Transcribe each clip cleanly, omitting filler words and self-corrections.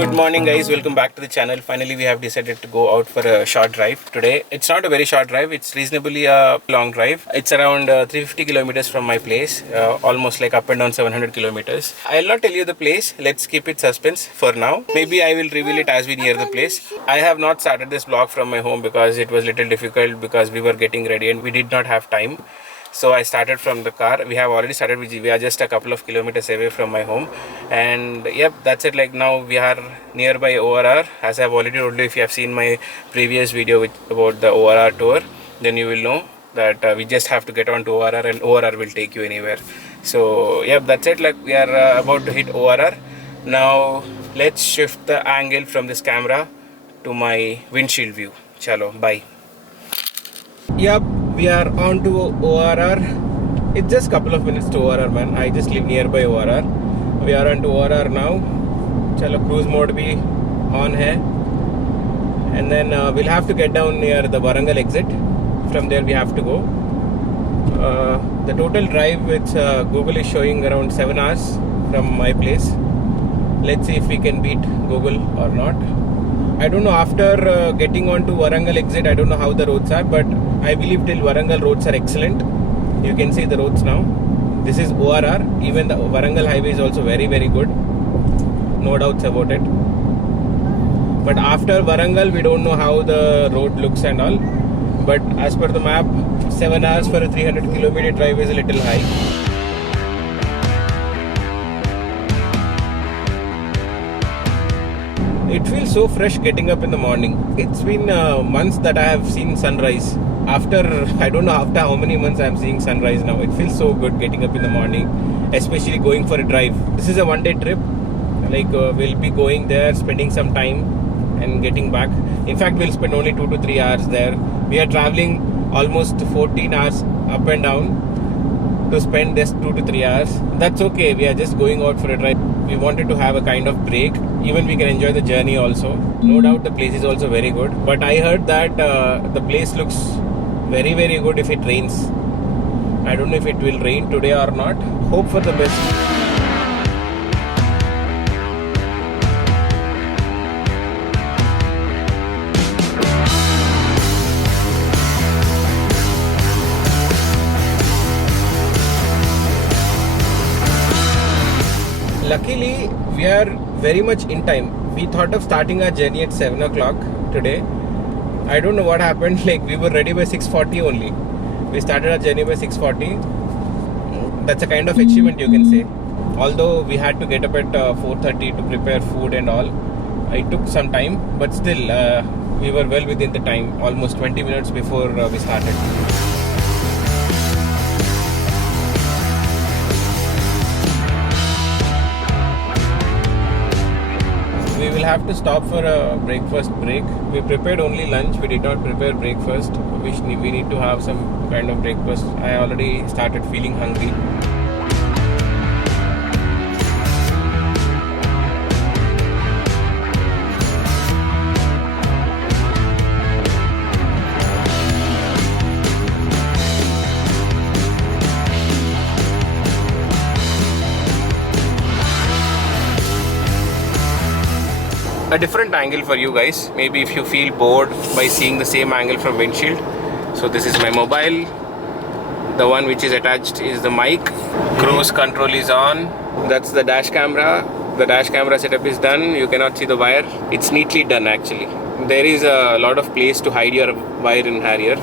Good morning guys, welcome back to the channel. Finally we have decided to go out for a short drive today. It's not a very short drive, it's reasonably a long drive. It's around 350 kilometers from my place, almost like up and down 700 kilometers. I'll not tell you the place, let's keep it suspense for now. Maybe I will reveal it as we near the place. I have not started this vlog from my home because it was little difficult because we were getting ready and we did not have time. So I started from the car. We have already started. We are just a couple of kilometers away from my home, and yep, that's it. Like now we are nearby ORR. As I have already told you, if you have seen my previous video about the ORR tour, then you will know that we just have to get on to ORR and ORR will take you anywhere. So yep, that's it. Like we are about to hit ORR. Now let's shift the angle from this camera to my windshield view. Chalo, bye. Yep, we are on to ORR. It's just a couple of minutes to ORR, man. I just live nearby ORR. We are on to ORR now. Chalo, cruise mode bhi on hai. And then we'll have to get down near the Warangal exit. From there we have to go. The total drive which Google is showing around 7 hours from my place. Let's see if we can beat Google or not. I don't know, after getting on to Warangal exit, I don't know how the roads are, but I believe till Warangal roads are excellent. You can see the roads now. This is ORR. Even the Warangal highway is also very, very good. No doubts about it. But after Warangal, we don't know how the road looks and all. But as per the map, 7 hours for a 300 kilometer drive is a little high. It feels so fresh getting up in the morning. It's been months that I have seen sunrise. I don't know after how many months I am seeing sunrise now. It feels so good getting up in the morning, especially going for a drive. This is a one-day trip. Like we'll be going there, spending some time and getting back. In fact, we'll spend only 2 to 3 hours there. We are traveling almost 14 hours up and down to spend this 2 to 3 hours. That's okay. We are just going out for a drive. We wanted to have a kind of break. Even we can enjoy the journey also. No doubt the place is also very good. But I heard that the place looks very, very good if it rains. I don't know if it will rain today or not. Hope for the best. Luckily, we are very much in time. We thought of starting our journey at 7 o'clock today. I don't know what happened. Like we were ready by 6:40 only. We started our journey by 6:40. That's a kind of achievement, you can say. Although we had to get up at 4:30 to prepare food and all. It took some time, but still we were well within the time. Almost 20 minutes before we started. We will have to stop for a breakfast break. We prepared only lunch. We did not prepare breakfast. We need to have some kind of breakfast. I already started feeling hungry. A different angle for you guys. Maybe if you feel bored by seeing the same angle from windshield. So this is my mobile. The one which is attached is the mic. Cruise control is on. That's the dash camera. The dash camera setup is done. You cannot see the wire. It's neatly done actually. There is a lot of place to hide your wire in Harrier.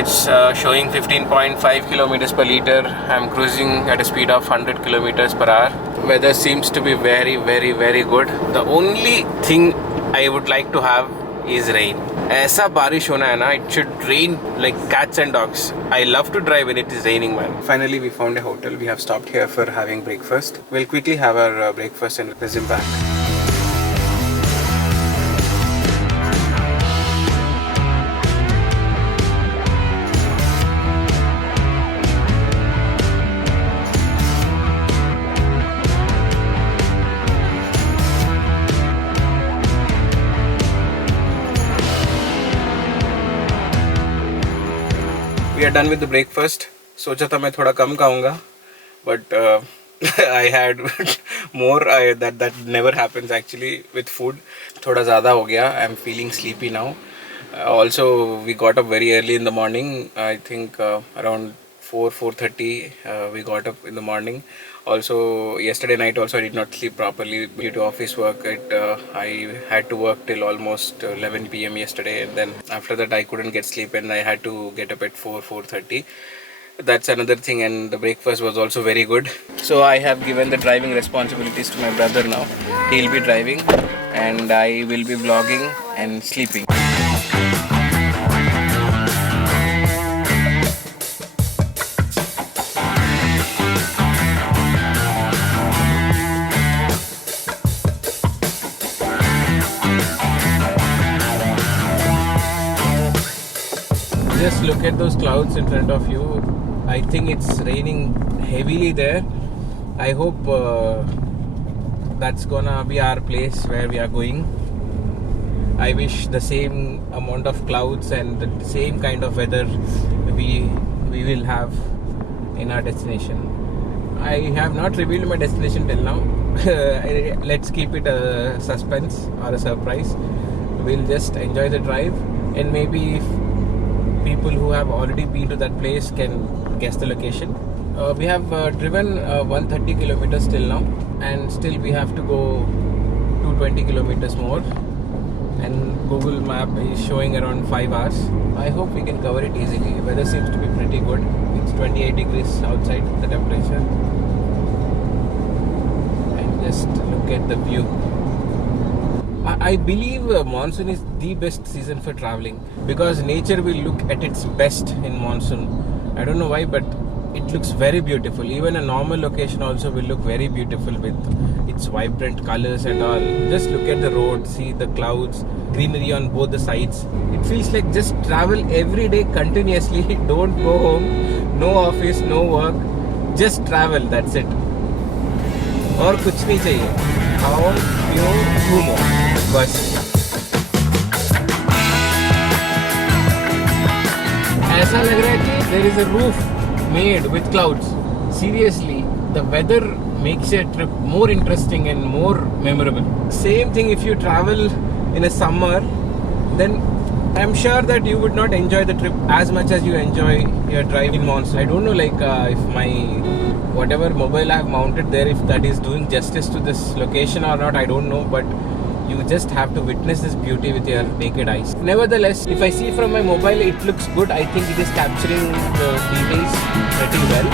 It's showing 15.5 kilometers per liter. I'm cruising at a speed of 100 kilometers per hour. Weather seems to be very, very, very good. The only thing I would like to have is rain. ऐसा बारिश होना है ना, it should rain like cats and dogs. I love to drive when it is raining, man. Finally, we found a hotel. We have stopped here for having breakfast. We'll quickly have our breakfast and resume back. We are done with the breakfast. सोचा था मैं थोड़ा कम खाऊंगा, but I had more. That never happens actually with food. थोड़ा ज़्यादा हो गया. I'm feeling sleepy now. Also, we got up very early in the morning. I think around 4:30. We got up in the morning. Also, yesterday night also I did not sleep properly due to office work. I had to work till almost 11 p.m. yesterday, and then after that I couldn't get sleep, and I had to get up at 4:30. That's another thing, and the breakfast was also very good. So I have given the driving responsibilities to my brother now. He'll be driving and I will be vlogging and sleeping. Just look at those clouds in front of you. I think it's raining heavily there. I hope that's gonna be our place where we are going. I wish the same amount of clouds and the same kind of weather we will have in our destination. I have not revealed my destination till now. Let's keep it a suspense or a surprise. We'll just enjoy the drive, and maybe if people who have already been to that place can guess the location. We have driven 130 kilometers till now, and still we have to go 220 kilometers more, and Google map is showing around 5 hours. I hope we can cover it easily. Weather seems to be pretty good. It's 28 degrees outside, the temperature, and just look at the view. I believe monsoon is the best season for traveling, because nature will look at its best in monsoon. I don't know why, but it looks very beautiful. Even a normal location also will look very beautiful with its vibrant colors and all. Just look at the road, see the clouds, greenery on both the sides. It feels like just travel every day continuously. Don't go home, no office, no work, just travel, that's it. और कुछ नहीं चाहिए. खाओ पियो घूमो बस. ऐसा लग रहा है कि there is a roof made with clouds. Seriously, the weather makes a trip more interesting and more memorable. Same thing if you travel in a summer, then I'm sure that you would not enjoy the trip as much as you enjoy your drive in monsoon. I don't know, like if my whatever mobile I have mounted there, if that is doing justice to this location or not, I don't know, but you just have to witness this beauty with your naked eyes. Nevertheless, if I see from my mobile, it looks good. I think it is capturing the details pretty well.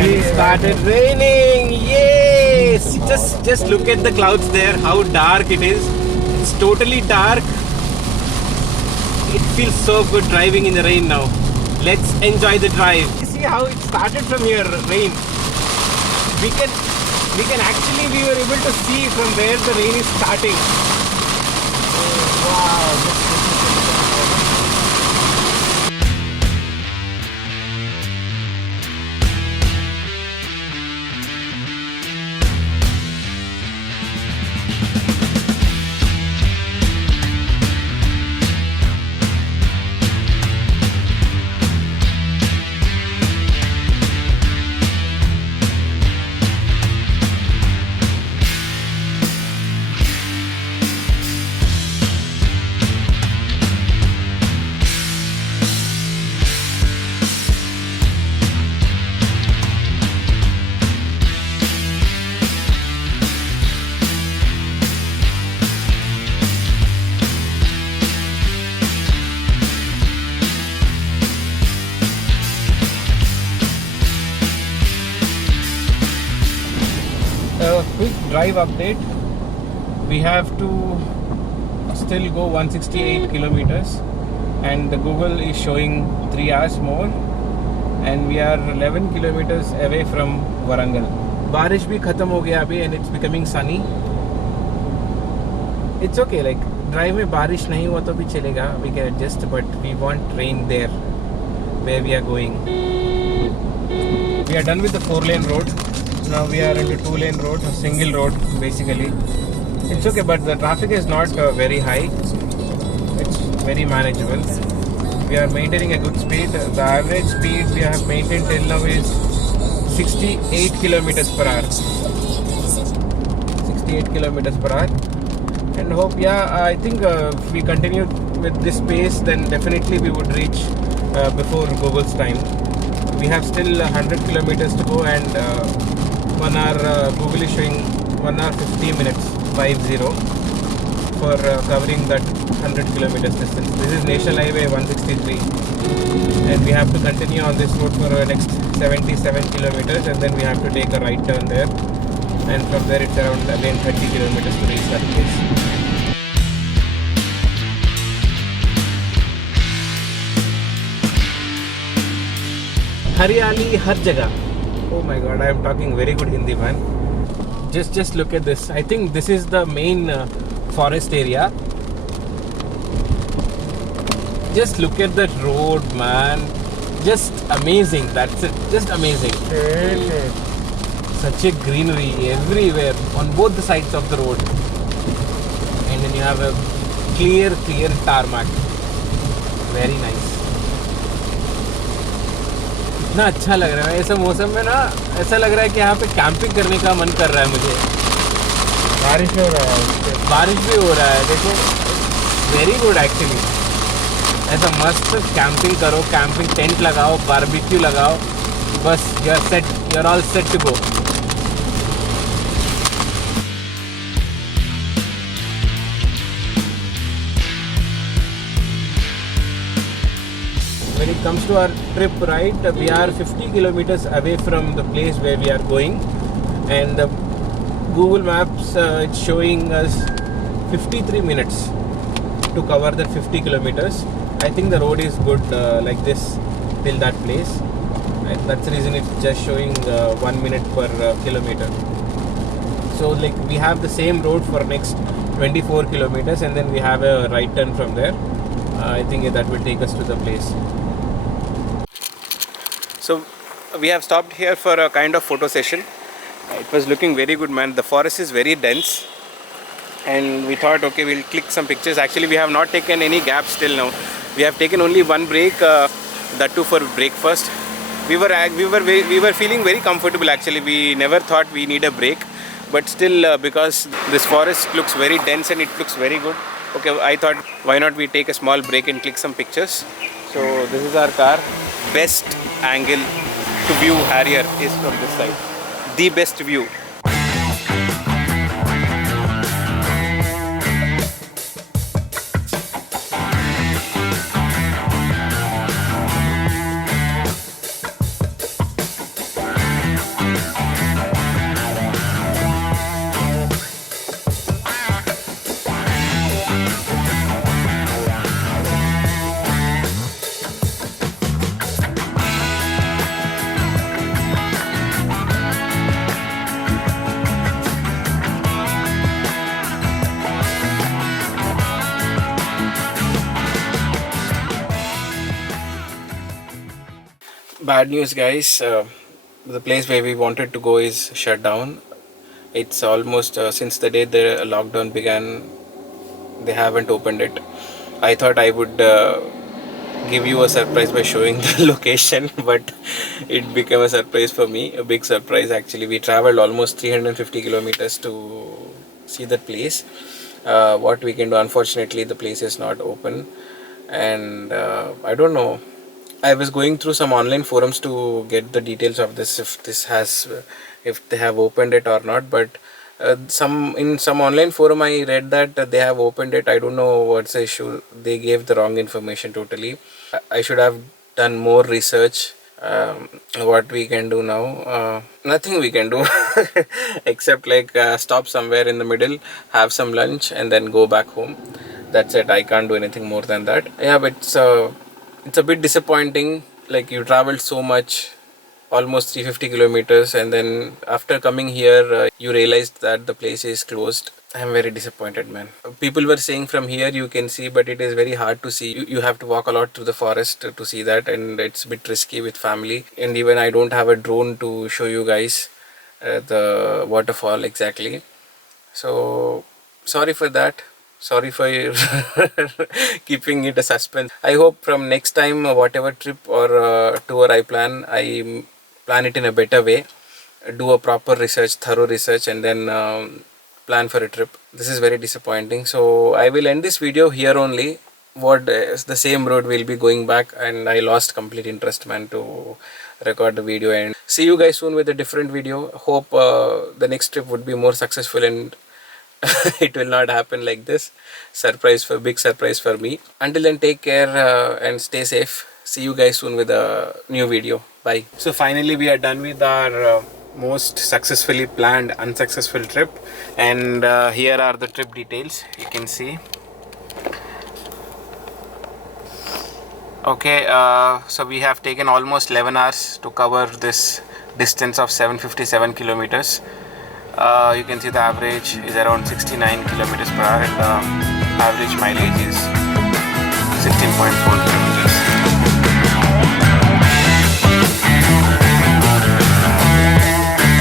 It started raining. Yes! Just look at the clouds there, how dark it is. It's totally dark. It feels so good driving in the rain now. Let's enjoy the drive. See how it started from here, rain. We can actually, we were able to see from where the rain is starting. Oh, wow. Quick drive update. We have to still go 168 kilometers, and the Google is showing 3 hours more, and we are 11 kilometers away from Warangal. बारिश भी खत्म हो गया अभी, and it's becoming sunny. It's okay, like drive में बारिश नहीं हुआ तो भी चलेगा, we can adjust, but we want rain there where we are going. We are done with the 4-lane road. Now we are into 2-lane road, a single road basically. It's okay, but the traffic is not very high. It's very manageable. We are maintaining a good speed. The average speed we have maintained till now is 68 kilometers per hour. 68 kilometers per hour. And hope, yeah, I think if we continue with this pace, then definitely we would reach before Google's time. We have still 100 kilometers to go, and 1 hour, Google is showing 1 hour 50 minutes, 50, for covering that 100 kilometers distance. This is National Highway 163, and we have to continue on this road for next 77 kilometers, and then we have to take a right turn there, and from there it's around again 30 kilometers to reach that place. Haryali har jagah. Oh my god, I am talking very good Hindi, man. Just look at this. I think this is the main forest area. Just look at that road, man. Just amazing. That's it. Just amazing. Such a greenery everywhere on both the sides of the road. And then you have a clear tarmac. Very nice. इतना अच्छा लग रहा है ऐसा मौसम में ना. ऐसा लग रहा है कि यहाँ पे कैंपिंग करने का मन कर रहा है मुझे. बारिश हो रहा है. बारिश भी हो रहा है. देखो, वेरी गुड एक्चुअली. ऐसा मस्त कैंपिंग करो, कैंपिंग टेंट लगाओ, बारबेक्यू लगाओ, बस you are set, you are all set to go. When it comes to our trip, right, we are 50 kilometers away from the place where we are going, and Google Maps it's showing us 53 minutes to cover that 50 kilometers. I think the road is good like this till that place, and that's the reason it's just showing 1 minute per kilometer. So like we have the same road for next 24 kilometers, and then we have a right turn from there. I think that will take us to the place. So we have stopped here for a kind of photo session. It was looking very good, man. The forest is very dense, and we thought, okay, we'll click some pictures. Actually, we have not taken any gaps till now. We have taken only one break, that too for breakfast. We were feeling very comfortable. Actually, we never thought we need a break, but still, because this forest looks very dense and it looks very good. Okay, I thought, why not we take a small break and click some pictures. So this is our car. Best angle to view Harrier is from this side. The best view. Bad news, guys. The place where we wanted to go is shut down. It's almost since the day the lockdown began, they haven't opened it. I thought I would give you a surprise by showing the location, but it became a surprise for me, a big surprise actually. We traveled almost 350 kilometers to see that place. What we can do, unfortunately the place is not open, and I don't know. I was going through some online forums to get the details of this, if they have opened it or not, but in some online forum I read that they have opened it. I don't know what's the issue. They gave the wrong information totally. I should have done more research. What we can do now, nothing we can do except like stop somewhere in the middle, have some lunch, and then go back home. That's it. I can't do anything more than that. Yeah, but it's a bit disappointing. Like, you traveled so much, almost 350 kilometers, and then after coming here you realized that the place is closed. I am very disappointed, man. People were saying from here you can see, but it is very hard to see. You have to walk a lot through the forest to see that, and it's a bit risky with family. And even I don't have a drone to show you guys the waterfall exactly. So sorry for that. Sorry for keeping it a suspense. I hope from next time, whatever trip or tour I plan it in a better way. Do a proper research, thorough research, and then plan for a trip. This is very disappointing. So I will end this video here only. What is the same road we'll be going back, and I lost complete interest, man, to record the video. And see you guys soon with a different video. Hope the next trip would be more successful and it will not happen like this. Big surprise for me. Until then, take care and stay safe. See you guys soon with a new video. Bye. So finally we are done with our most successfully planned unsuccessful trip, and here are the trip details. You can see. Okay, so we have taken almost 11 hours to cover this distance of 757 kilometers. You can see the average is around 69 kilometers per hour, and the average mileage is 16.4 kilometers.